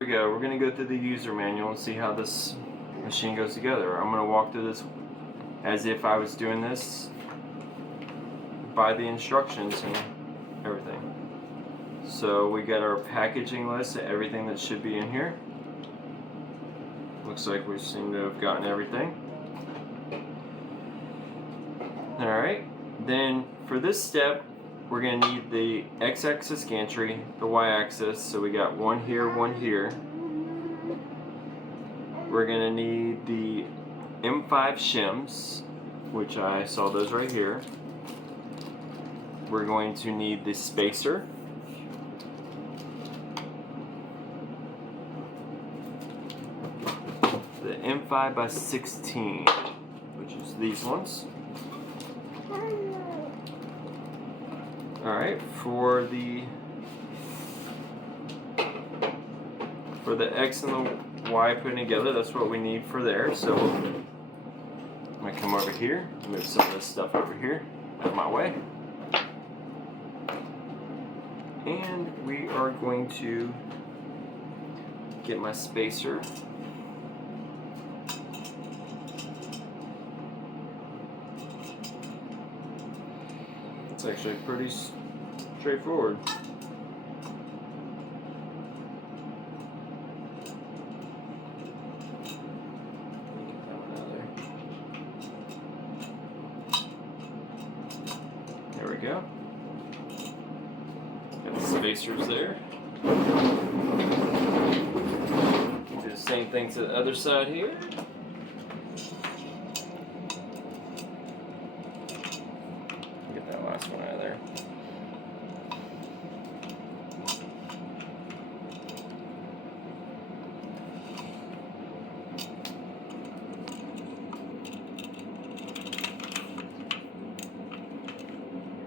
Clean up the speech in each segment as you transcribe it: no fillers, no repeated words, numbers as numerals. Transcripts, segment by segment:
Here we go. We're going to go through the user manual and see how this machine goes together. I'm going to walk through this as if I was doing this by the instructions and everything. So we got our packaging list of everything that should be in here. Looks like we seem to have gotten everything. Alright, then for this step we're going to need the x-axis gantry, the y-axis, so we got one here, one here. We're going to need the M5 shims, which I saw those right here. We're going to need the spacer. The M5 by 16, which is these ones. Alright, for the X and the Y putting together, that's what we need for there. So I'm going to come over here, move some of this stuff over here out of my way. And we are going to get my spacer. It's actually pretty straightforward. There we go. Got the spacers there. Do the same thing to the other side here. Get that last one out of there.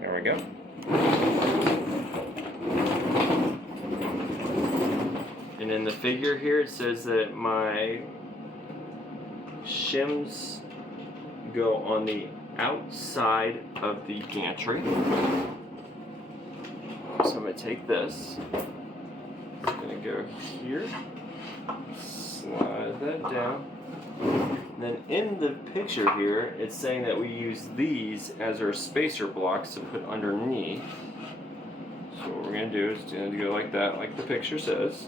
There we go. And in the figure here it says that my shims go on the outside of the gantry. So I'm going to take this, I'm going to go here, slide that down. And then in the picture here, it's saying that we use these as our spacer blocks to put underneath. So what we're going to do is going to go like that, like the picture says.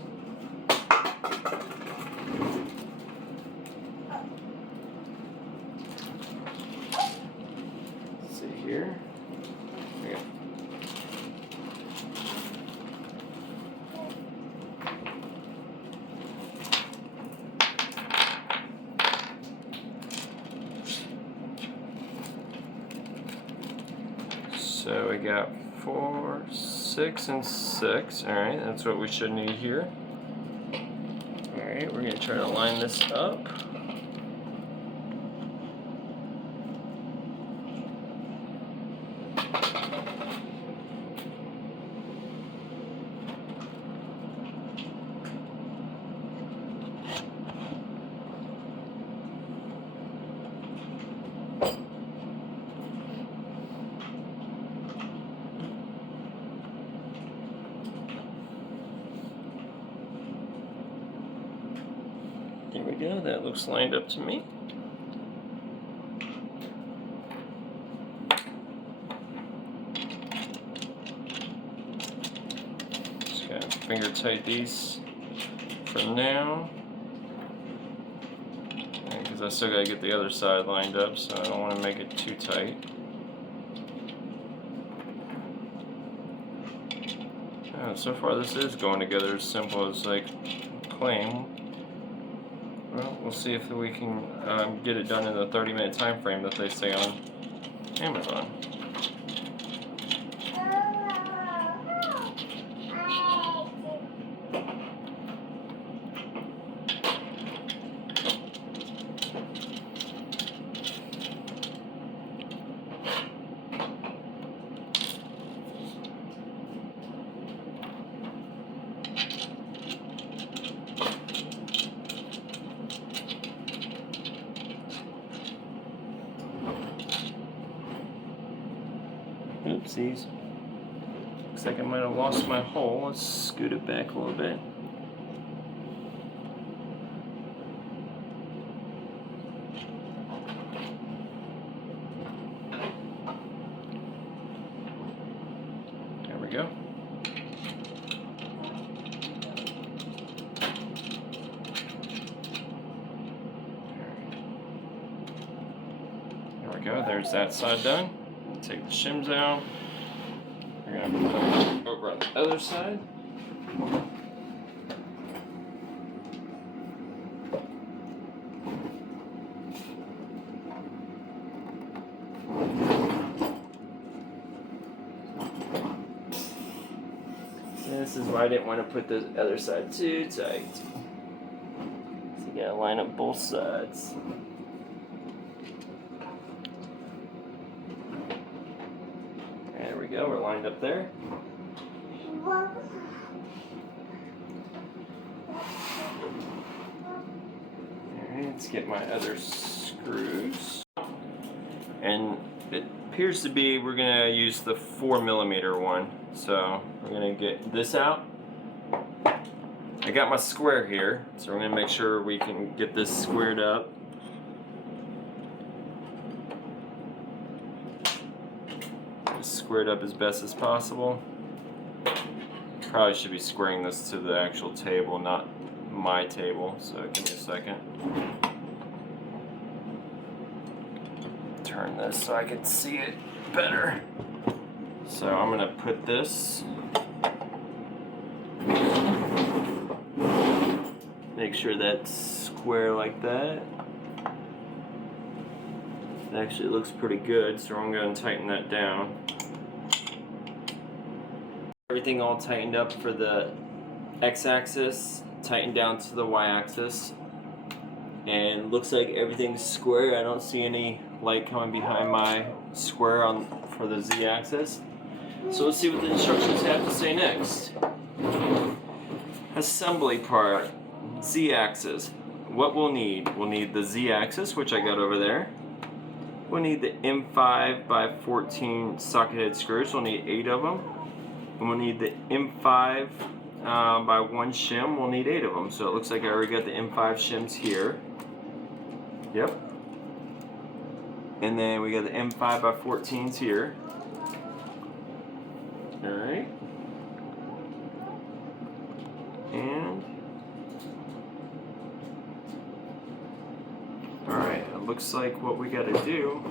Let's see here. There we go. So we got 4, 6, and 6. Alright, that's what we should need here. Alright, we're going to try to line this up. There we go, that looks lined up to me. Just gotta finger tight these for now. Because I still gotta get the other side lined up, so I don't want to make it too tight. So far this is going together as simple as I claim. Well, we'll see if we can get it done in the 30-minute time frame that they say on Amazon. Oopsies. Looks like I might have lost my hole. Let's scoot it back a little bit. we go, there's that side done. Take the shims out. We're gonna put them over on the other side. This is why I didn't want to put the other side too tight. So you gotta line up both sides. There we go, we're lined up there. Alright, let's get my other screws. And it appears to be we're gonna use the 4mm one. So we're gonna get this out. I got my square here, so we're gonna make sure we can get this squared up. Just squared up as best as possible. Probably should be squaring this to the actual table, not my table, so give me a second. Turn this so I can see it better. So I'm gonna put this, make sure that's square like that. It actually looks pretty good, so I'm gonna tighten that down. Everything all tightened up for the x-axis, tightened down to the y-axis, and looks like everything's square. I don't see any light coming behind my square for the z-axis. So let's see what the instructions have to say next. Assembly part, z-axis. What we'll need the z-axis, which I got over there. We'll need the M5 by 14 socket head screws. We'll need 8 of them. And we'll need the M5 by 1 shim. We'll need 8 of them. So it looks like I already got the M5 shims here. Yep. And then we got the M5 by 14s here. Alright. And alright, it looks like what we gotta do.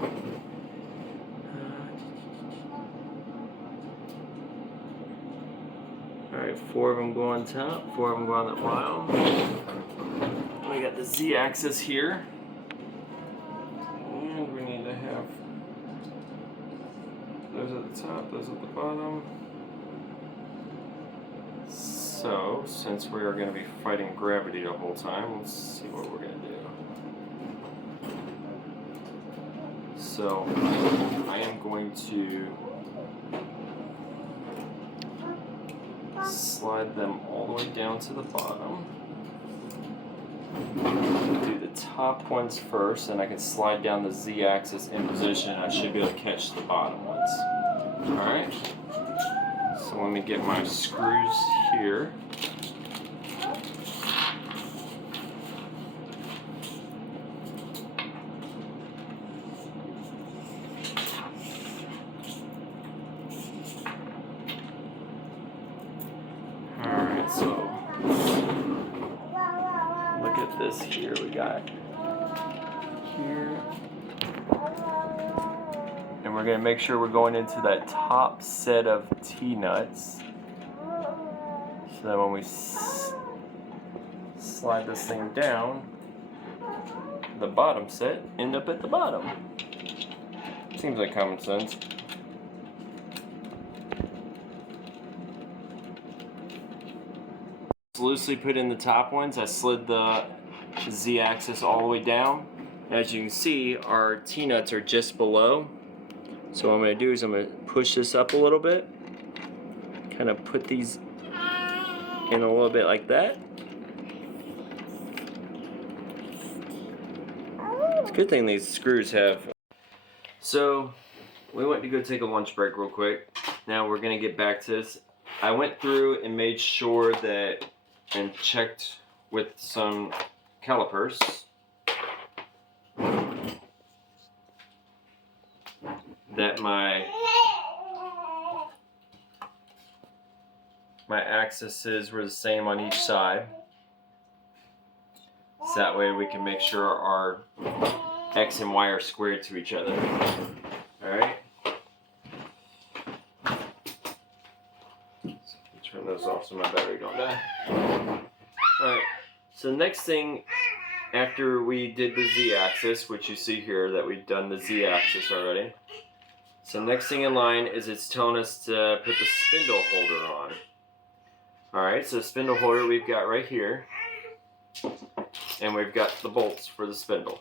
Alright, 4 of them go on top, 4 of them go on the bottom. We got the z-axis here. And we need to have those at the top, those at the bottom. So, since we are going to be fighting gravity the whole time, let's see what we're going to do. So, I am going to slide them all the way down to the bottom. Do the top ones first, and I can slide down the z-axis in position. I should be able to catch the bottom ones. Alright. So let me get my screws here. Alright, so look at this here. We got here. And we're going to make sure we're going into that top set of T-nuts. So that when we slide this thing down, the bottom set end up at the bottom. Seems like common sense. Loosely put in the top ones. I slid the z-axis all the way down. As you can see, our T-nuts are just below. So what I'm going to do is I'm going to push this up a little bit, kind of put these in a little bit like that. It's a good thing these screws have. So we went to go take a lunch break real quick. Now we're going to get back to this. I went through and made sure that and checked with some calipers that my axes were the same on each side. So that way we can make sure our X and Y are squared to each other. Alright? Turn those off so my battery don't die. Alright, so next thing, after we did the Z-axis, which you see here that we've done the Z-axis already. So next thing in line is it's telling us to put the spindle holder on. Alright, so the spindle holder we've got right here. And we've got the bolts for the spindle.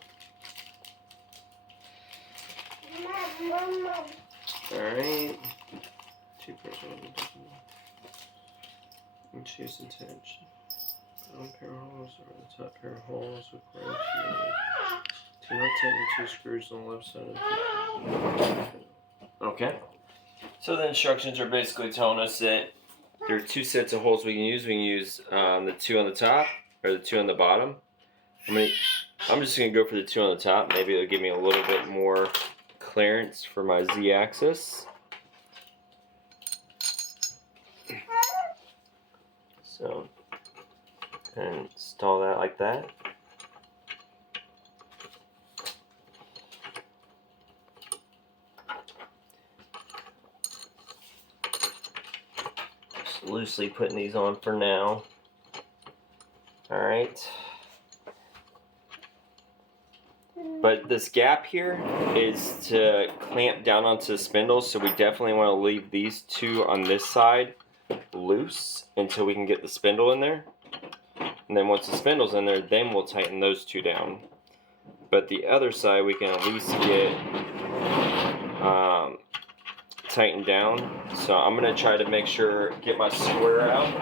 Alright. 2 and choose the tension. One pair of holes or the top pair of holes required to not tighten 2 screws on the left side of the Okay. So the instructions are basically telling us that there are 2 sets of holes we can use. We can use the 2 on the top or the 2 on the bottom. I'm just going to go for the 2 on the top. Maybe it'll give me a little bit more clearance for my Z-axis. So, and install that like that. Just loosely putting these on for now. Alright. But this gap here is to clamp down onto the spindle, so we definitely want to leave these 2 on this side loose until we can get the spindle in there. And then once the spindle's in there, then we'll tighten those 2 down. But the other side we can at least get tightened down. So I'm going to try to make sure, get my square out.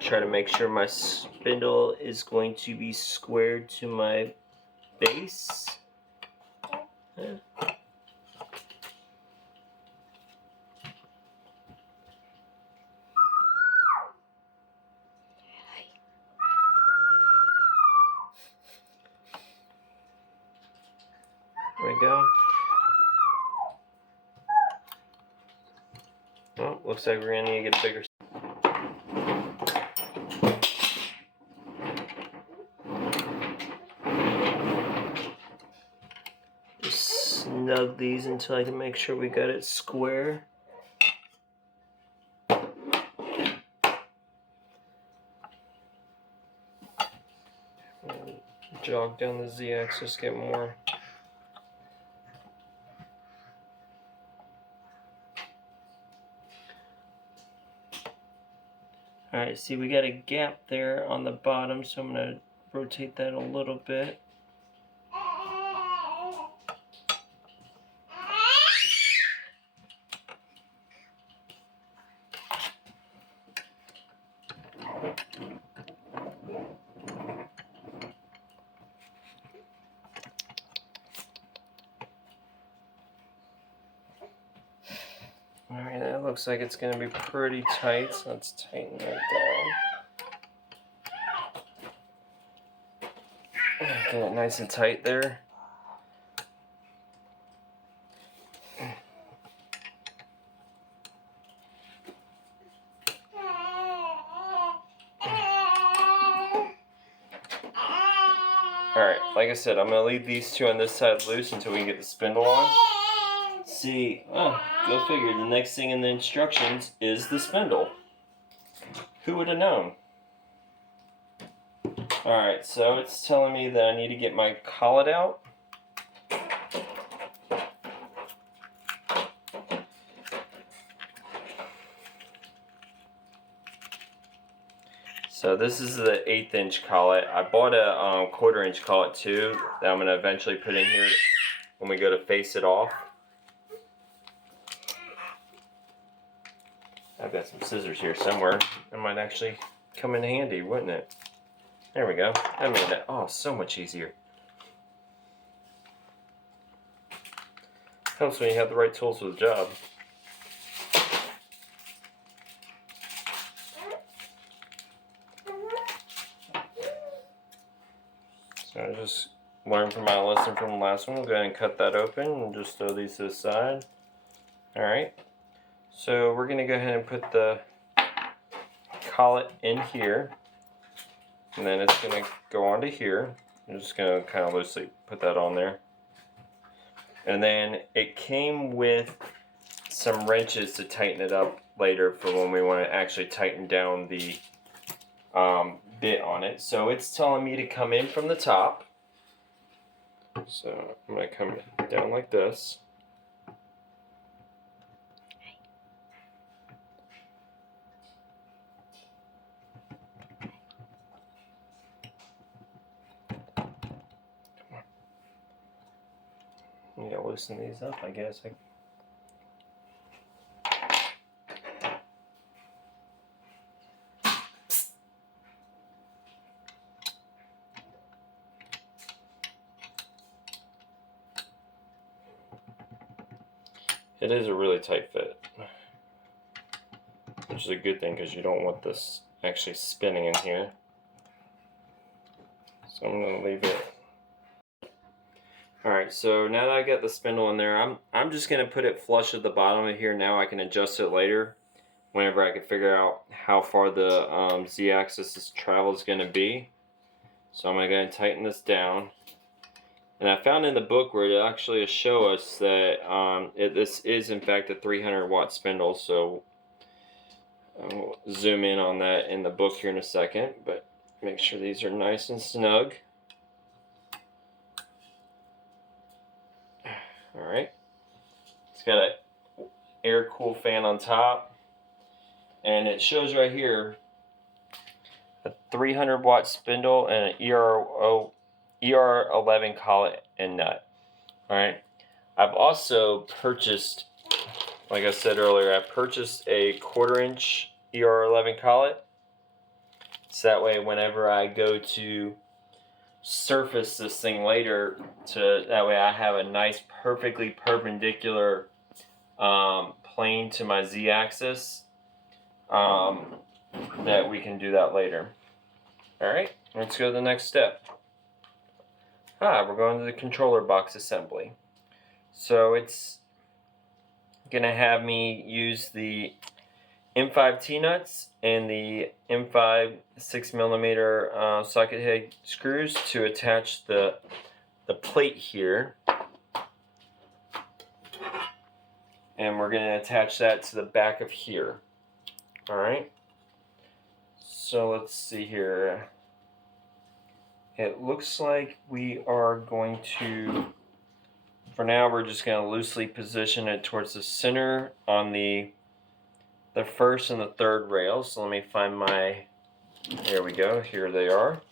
Try to make sure my spindle is going to be squared to my base. Yeah. There we go. Oh, looks like we're going to need to get a bigger. Just snug these until I can make sure we got it square. Jog down the Z-axis, get more. Alright, see we got a gap there on the bottom, so I'm going to rotate that a little bit. Alright, that looks like it's going to be pretty tight, so let's tighten that down. Get it nice and tight there. Alright, like I said, I'm going to leave these 2 on this side loose until we can get the spindle on. See, oh, go figure, the next thing in the instructions is the spindle. Who would have known? Alright, so it's telling me that I need to get my collet out. So this is the 1/8 inch collet. I bought a 1/4 inch collet too that I'm going to eventually put in here when we go to face it off. I've got some scissors here somewhere. That might actually come in handy, wouldn't it? There we go. That made that, oh, so much easier. Helps when you have the right tools for the job. So I just learned from my lesson from the last one. We'll go ahead and cut that open and just throw these to the side. Alright. So we're going to go ahead and put the collet in here. And then it's going to go onto here. I'm just going to kind of loosely put that on there. And then it came with some wrenches to tighten it up later for when we want to actually tighten down the bit on it. So it's telling me to come in from the top. So I'm going to come down like this. You gotta loosen these up, I guess. It is a really tight fit, which is a good thing because you don't want this actually spinning in here. So I'm gonna leave it. Alright, so now that I got the spindle in there, I'm just going to put it flush at the bottom of here. Now I can adjust it later whenever I can figure out how far the Z-axis travel is going to be. So I'm going to go ahead and tighten this down. And I found in the book where it actually shows us that this is in fact a 300 watt spindle. So I'll zoom in on that in the book here in a second. But make sure these are nice and snug. Alright, it's got an air cool fan on top, and it shows right here a 300 watt spindle and an ER11 collet and nut. Alright, I've also purchased, like I said earlier, I purchased a 1/4 inch ER11 collet, so that way whenever I go to surface this thing later, that way I have a nice perfectly perpendicular plane to my Z-axis, that we can do that later. Alright, let's go to the next step. We're going to the controller box assembly. So it's gonna have me use the M5 T-nuts and the M5 6mm socket head screws to attach the plate here. And we're going to attach that to the back of here. Alright. So let's see here. It looks like we are going to, for now, we're just going to loosely position it towards the center on the first and the third rails. So let me find my, here we go, here they are.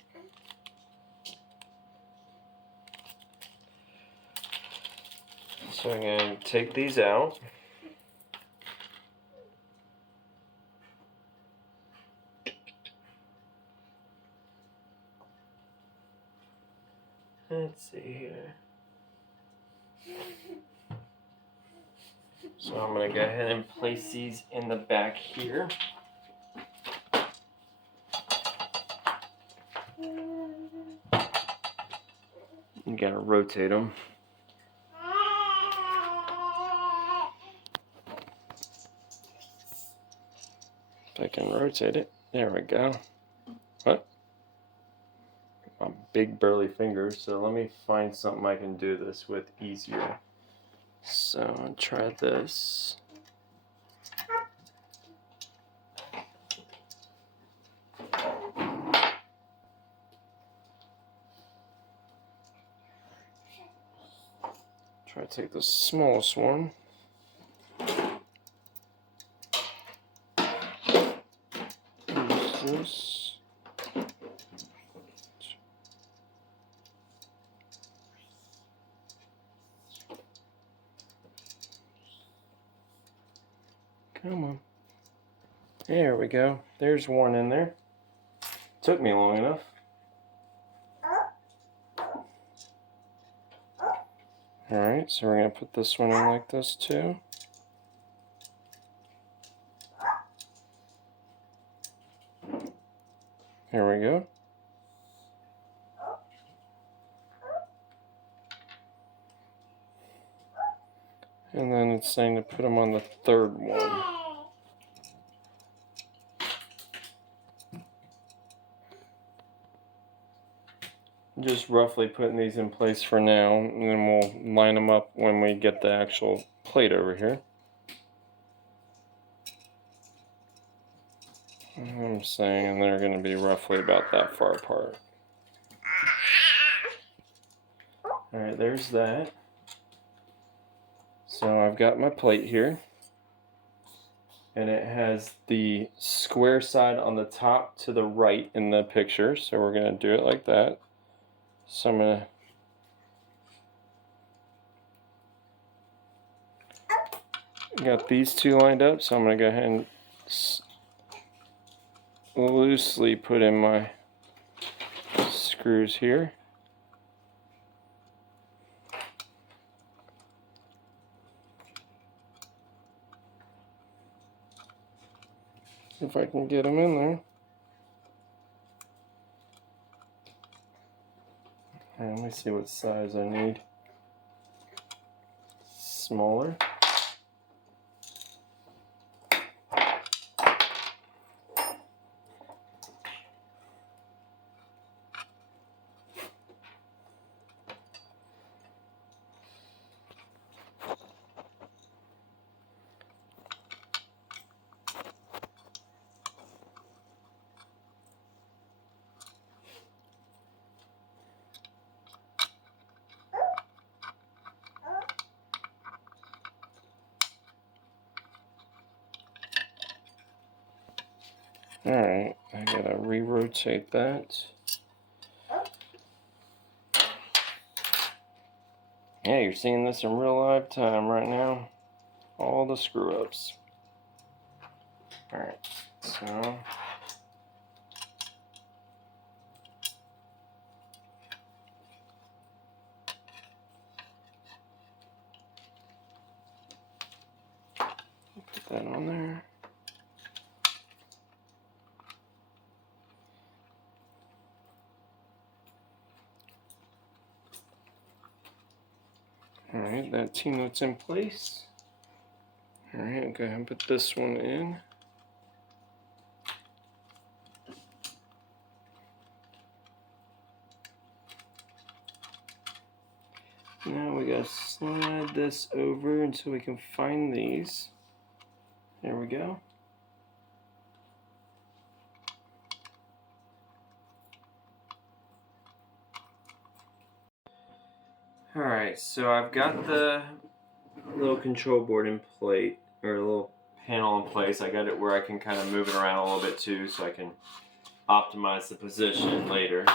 So I'm going to take these out. Let's see here. So I'm going to go ahead and place these in the back here. You got to rotate them. If I can rotate it. There we go. What? My big burly fingers. So let me find something I can do this with easier. So I'll try this. Try to take the smallest one. Use this. Come on. There we go. There's one in there. Took me long enough. Alright, so we're going to put this one in like this too. There we go. And then it's saying to put them on the third one. just roughly putting these in place for now, and then we'll line them up when we get the actual plate over here. I'm saying they're going to be roughly about that far apart. Alright, there's that. So I've got my plate here, and it has the square side on the top to the right in the picture, so we're going to do it like that. So I'm going to got these two lined up, so I'm going to go ahead and loosely put in my screws here. If I can get them in there. Alright, let me see what size I need. Smaller. Alright, I gotta re-rotate that. Yeah, you're seeing this in real live time right now. All the screw-ups. Alright, so put that on there. Alright, that T-nut's in place. Alright, I'll go ahead and put this one in. Now we gotta slide this over until we can find these. There we go. Alright, so I've got the little control board in plate, or a little panel in place. I got it where I can kind of move it around a little bit too, so I can optimize the position later.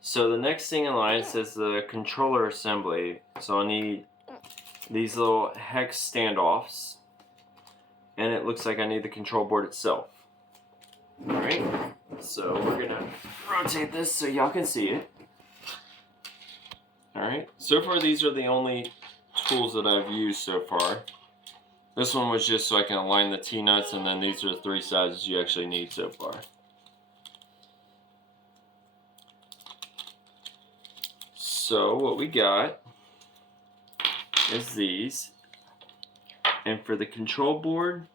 So the next thing in line says the controller assembly. So I need these little hex standoffs, and it looks like I need the control board itself. Alright, so we're gonna rotate this so y'all can see it. Alright, so far these are the only tools that I've used so far. This one was just so I can align the T-nuts, and then these are the 3 sizes you actually need so far. So what we got is these, and for the control board,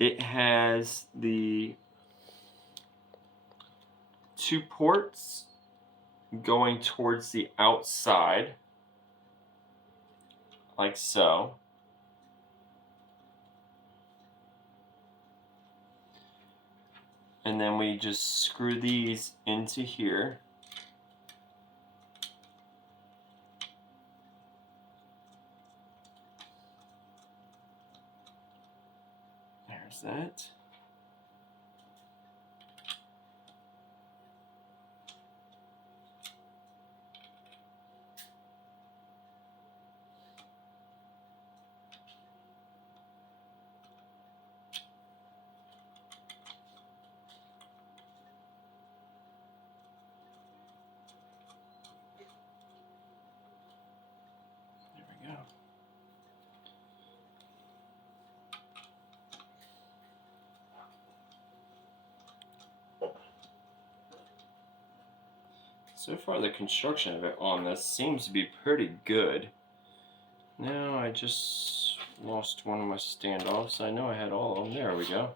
it has the 2 ports going towards the outside, like so. And then we just screw these into here. There's that. There we go. So far the construction of it on this seems to be pretty good. Now I just lost one of my standoffs. I know I had all of them. There we go.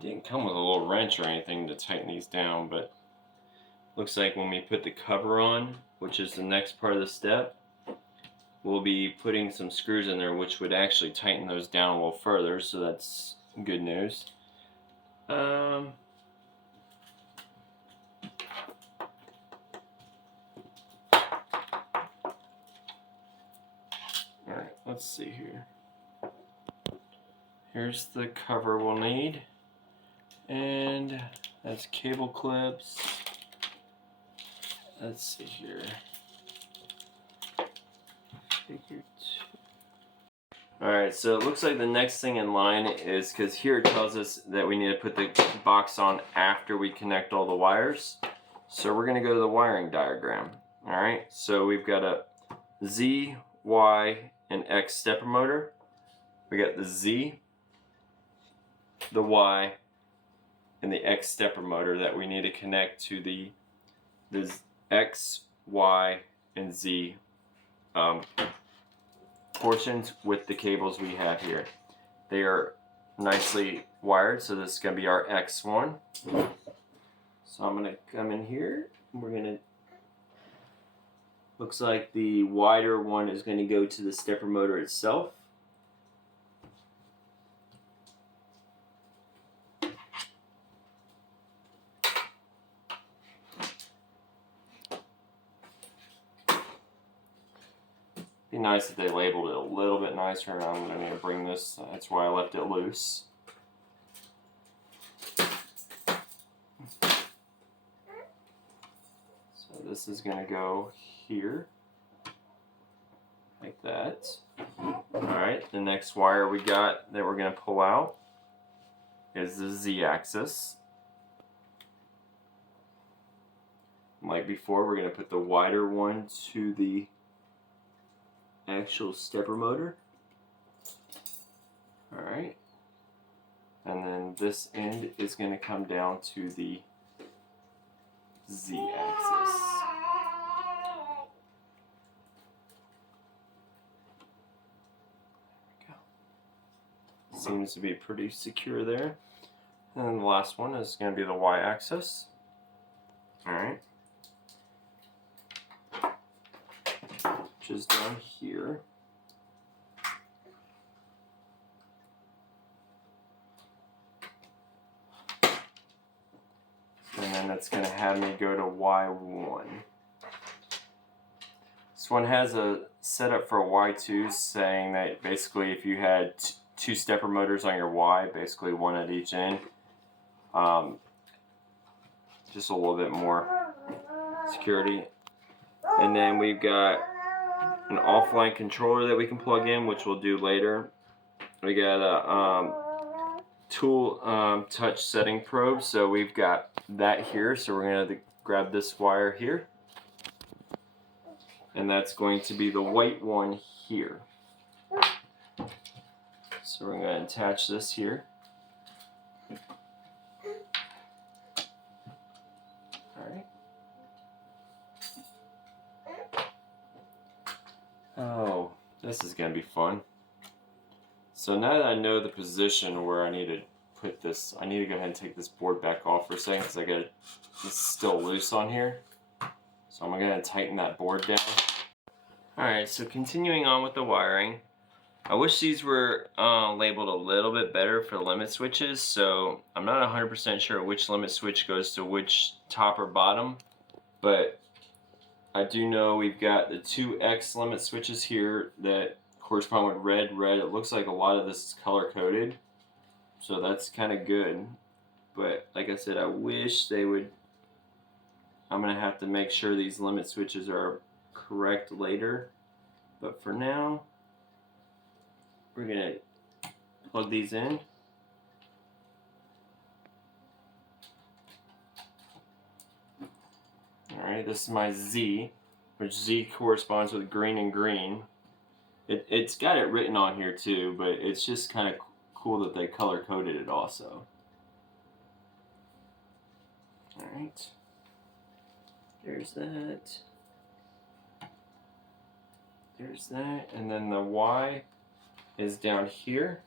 didn't come with a little wrench or anything to tighten these down, but looks like when we put the cover on, which is the next part of the step, we'll be putting some screws in there which would actually tighten those down a little further, so that's good news. Alright, let's see here. Here's the cover we'll need, and that's cable clips. Let's see here. Alright, so it looks like the next thing in line is, because here it tells us that we need to put the box on after we connect all the wires. So we're going to go to the wiring diagram. Alright, so we've got a Z, Y, and X stepper motor. We got the Z, the Y, and the X stepper motor that we need to connect to the X, Y, and Z portions with the cables we have here. They are nicely wired, so this is going to be our X1. So I'm going to come in here, and we're going to, looks like the wider one is going to go to the stepper motor itself. Be nice if they labeled it a little bit nicer, and I'm going to bring this, that's why I left it loose. So this is going to go here, like that. Alright, the next wire we got that we're going to pull out is the Z-axis. Like before, we're going to put the wider one to the actual stepper motor. Alright, and then this end is going to come down to the Z-axis. Seems to be pretty secure there. And then the last one is going to be the Y-axis. Alright, which is down here. And then that's going to have me go to Y1. This one has a setup for Y2 saying that basically if you had two stepper motors on your Y, basically one at each end, just a little bit more security. And then we've got an offline controller that we can plug in, which we'll do later. We got a tool touch setting probe, so we've got that here, so we're going to grab this wire here, and that's going to be the white one here. So we're going to attach this here. Alright. Oh, this is going to be fun. So now that I know the position where I need to put this, I need to go ahead and take this board back off for a second because this is still loose on here. So I'm going to tighten that board down. Alright, so continuing on with the wiring. I wish these were labeled a little bit better for limit switches, so I'm not 100% sure which limit switch goes to which top or bottom, but I do know we've got the 2X limit switches here that correspond with red. It looks like a lot of this is color coded, so that's kind of good, but like I said, I wish they would. I'm going to have to make sure these limit switches are correct later, but for now we're going to plug these in. Alright, this is my Z, which Z corresponds with green and green. It's got it written on here too, but it's just kind of cool that they color coded it also. Alright, there's that. There's that, and then the Y is down here.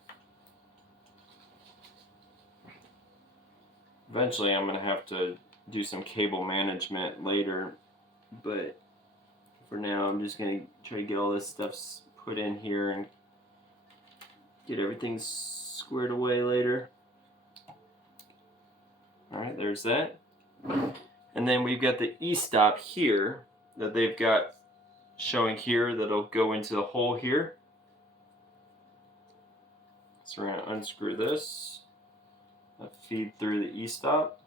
Eventually I'm going to have to do some cable management later, but for now I'm just going to try to get all this stuff put in here and get everything squared away later. Alright, there's that. And then we've got the E-stop here that they've got showing here that'll go into the hole here. So we're going to unscrew this, feed through the E-stop.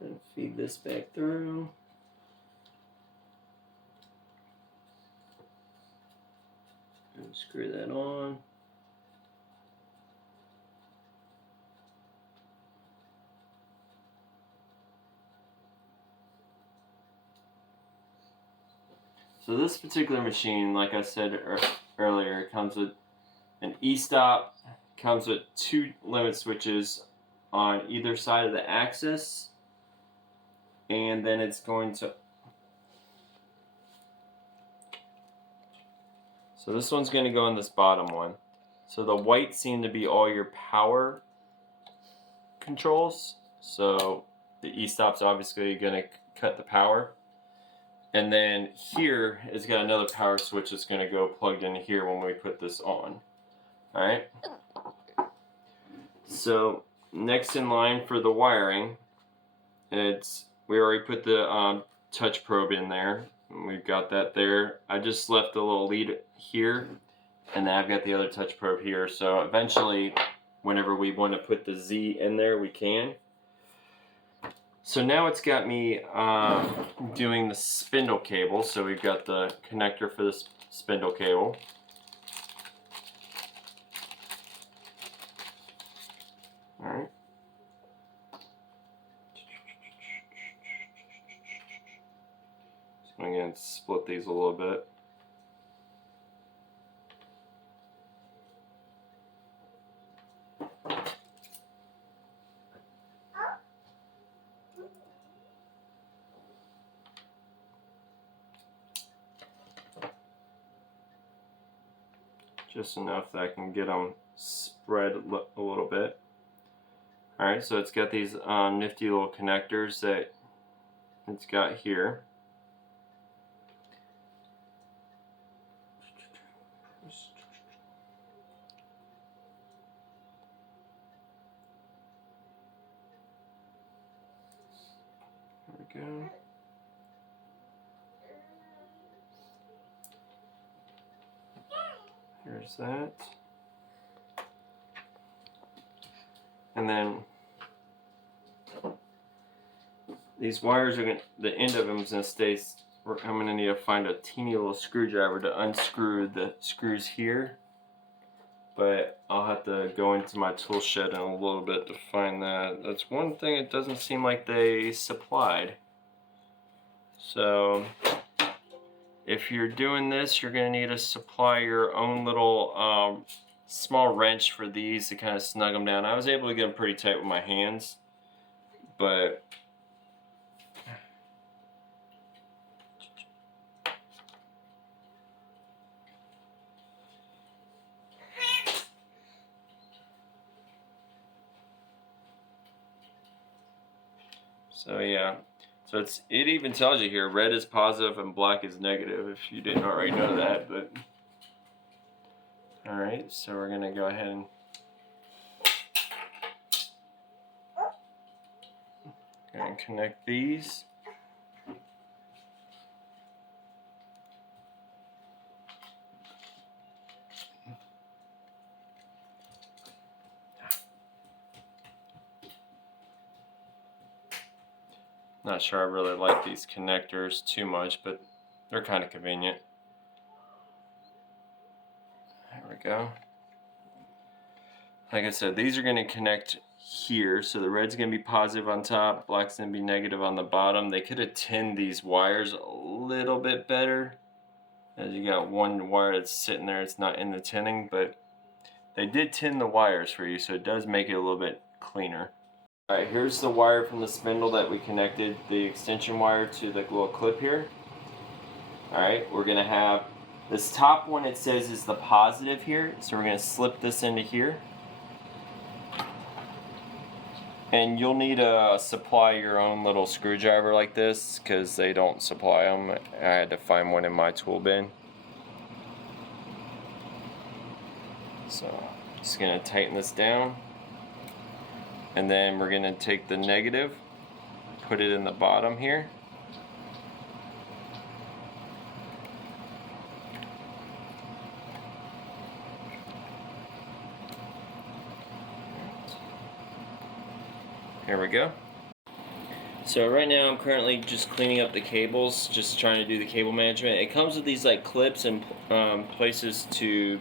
And feed this back through. And screw that on. So this particular machine, like I said earlier, comes with an E-stop, comes with 2 limit switches on either side of the axis, and then it's going to... So this one's going to go on this bottom one. So the white seem to be all your power controls. So the E-stop's obviously going to cut the power. And then here it's got another power switch that's going to go plugged into here when we put this on. Alright? So next in line for the wiring, we already put the touch probe in there. We've got that there. I just left the little lead here, and then I've got the other touch probe here. So eventually, whenever we want to put the Z in there, we can. So now it's got me doing the spindle cable. So we've got the connector for the spindle cable. Alright. So I'm going to split these a little bit. Just enough that I can get them spread a little bit. Alright, so it's got these nifty little connectors that it's got here. There we go. There's that. And then these wires are going to, the end of them is going to stay, I'm going to need to find a teeny little screwdriver to unscrew the screws here. But I'll have to go into my tool shed in a little bit to find that. That's one thing it doesn't seem like they supplied. So if you're doing this, you're going to need to supply your own little small wrench for these to kind of snug them down. I was able to get them pretty tight with my hands, but so yeah. So it even tells you here, red is positive and black is negative, if you didn't already know that. But alright, so we're going to go ahead and connect these. Not sure I really like these connectors too much, but they're kind of convenient. There we go. Like I said, these are going to connect here, so the red's going to be positive on top, black's going to be negative on the bottom. They could have tinned these wires a little bit better, as you got one wire that's sitting there, it's not in the tinning, but they did tin the wires for you, so it does make it a little bit cleaner. Alright, here's the wire from the spindle that we connected the extension wire to the little clip here. Alright, we're going to have this top one, it says is the positive here, so we're going to slip this into here. And you'll need to supply your own little screwdriver like this because they don't supply them. I had to find one in my tool bin. So, just going to tighten this down. And then we're going to take the negative, put it in the bottom here. Here we go. So right now I'm currently just cleaning up the cables, just trying to do the cable management. It comes with these like clips and places to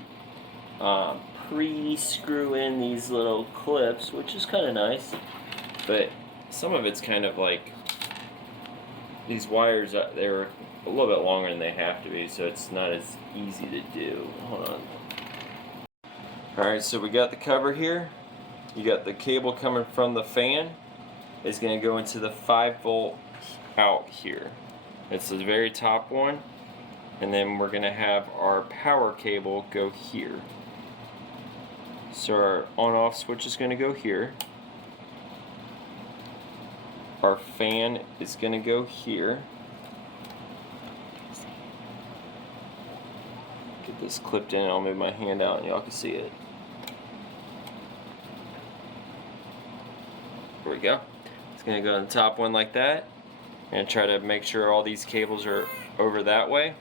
pre-screw in these little clips, which is kind of nice. But some of it's kind of like these wires, they're a little bit longer than they have to be, so it's not as easy to do. Hold on. Alright, so we got the cover here. You got the cable coming from the fan. It's going to go into the 5-volt out here. It's the very top one. And then we're going to have our power cable go here. So our on-off switch is going to go here. Our fan is going to go here. Get this clipped in. I'll move my hand out and y'all can see it. There we go. It's going to go on the top one like that. And try to make sure all these cables are over that way.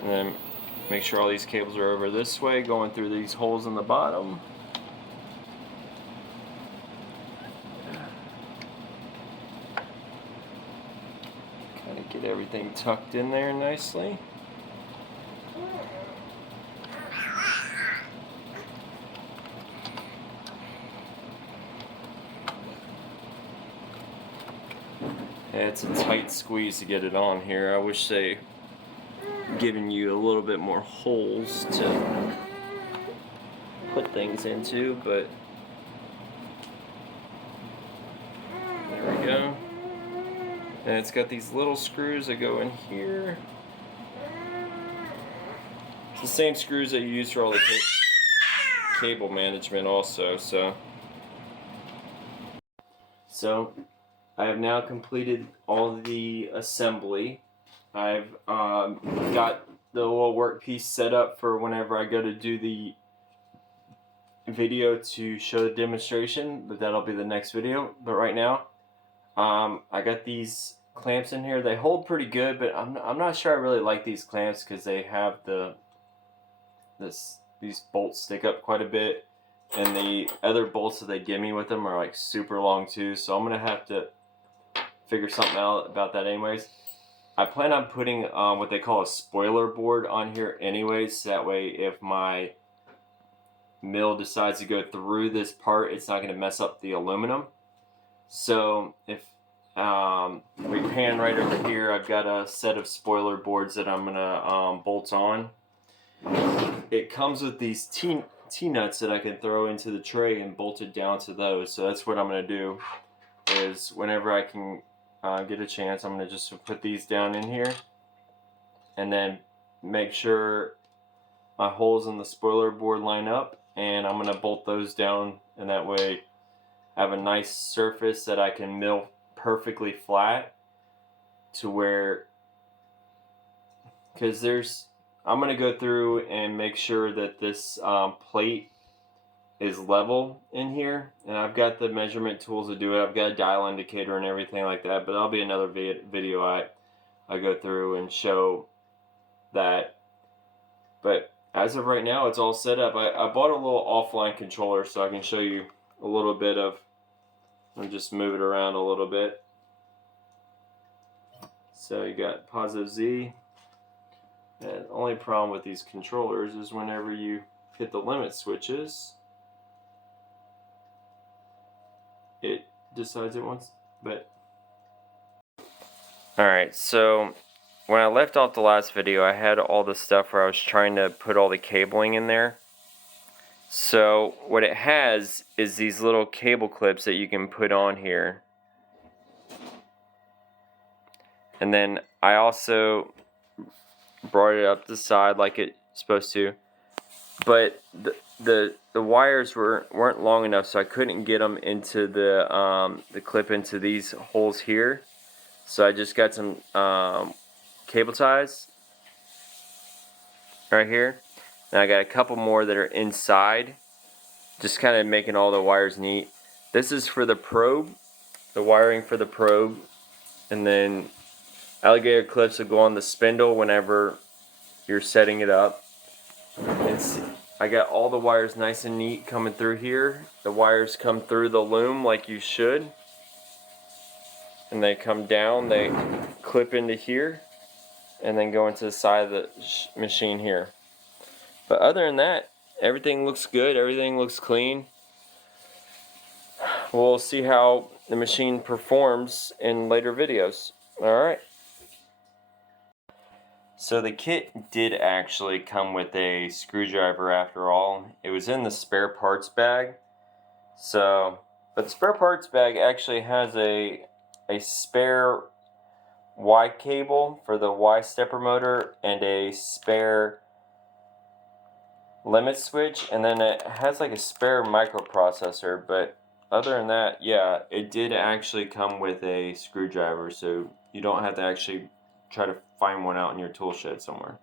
And then make sure all these cables are over this way, going through these holes in the bottom. Kind of get everything tucked in there nicely. Yeah, it's a tight squeeze to get it on here. I wish they given you a little bit more holes to put things into, but there we go. And it's got these little screws that go in here. It's the same screws that you use for all the cable management also, so I have now completed all the assembly. I've got the little workpiece set up for whenever I go to do the video to show the demonstration, but that'll be the next video. But right now, I got these clamps in here. They hold pretty good, but I'm not sure I really like these clamps because they have these bolts stick up quite a bit, and the other bolts that they give me with them are like super long too. So I'm gonna have to figure something out about that anyways. I plan on putting what they call a spoiler board on here anyways, so that way if my mill decides to go through this part, it's not going to mess up the aluminum. So if we pan right over here, I've got a set of spoiler boards that I'm going to bolt on. It comes with these T-nuts that I can throw into the tray and bolt it down to those. So that's what I'm going to do, is whenever I can get a chance, I'm going to just put these down in here and then make sure my holes in the spoiler board line up, and I'm going to bolt those down, and that way I have a nice surface that I can mill perfectly flat to where, because I'm going to go through and make sure that this plate is level in here, and I've got the measurement tools to do it. I've got a dial indicator and everything like that, but that'll be another video I go through and show that. But as of right now, it's all set up. I bought a little offline controller so I can show you a little bit of, I'll just move it around a little bit. So you got positive Z, and the only problem with these controllers is whenever you hit the limit switches, it decides it wants, but alright, so when I left off the last video, I had all the stuff where I was trying to put all the cabling in there, So what it has is these little cable clips that you can put on here. And then I also brought it up the side like it's supposed to. But the wires weren't long enough, so I couldn't get them into the clip into these holes here. So I just got some cable ties right here. And I got a couple more that are inside, just kind of making all the wires neat. This is for the probe, the wiring for the probe, and then alligator clips will go on the spindle whenever you're setting it up. And see, I got all the wires nice and neat coming through here. The wires come through the loom like you should, and they come down, they clip into here, and then go into the side of the machine here. But other than that, everything looks good, everything looks clean. We'll see how the machine performs in later videos. Alright. So the kit did actually come with a screwdriver after all. It was in the spare parts bag. But the spare parts bag actually has a spare Y cable for the Y stepper motor and a spare limit switch, and then it has like a spare microprocessor. But other than that, yeah, it did actually come with a screwdriver, so you don't have to actually try to find one out in your tool shed somewhere.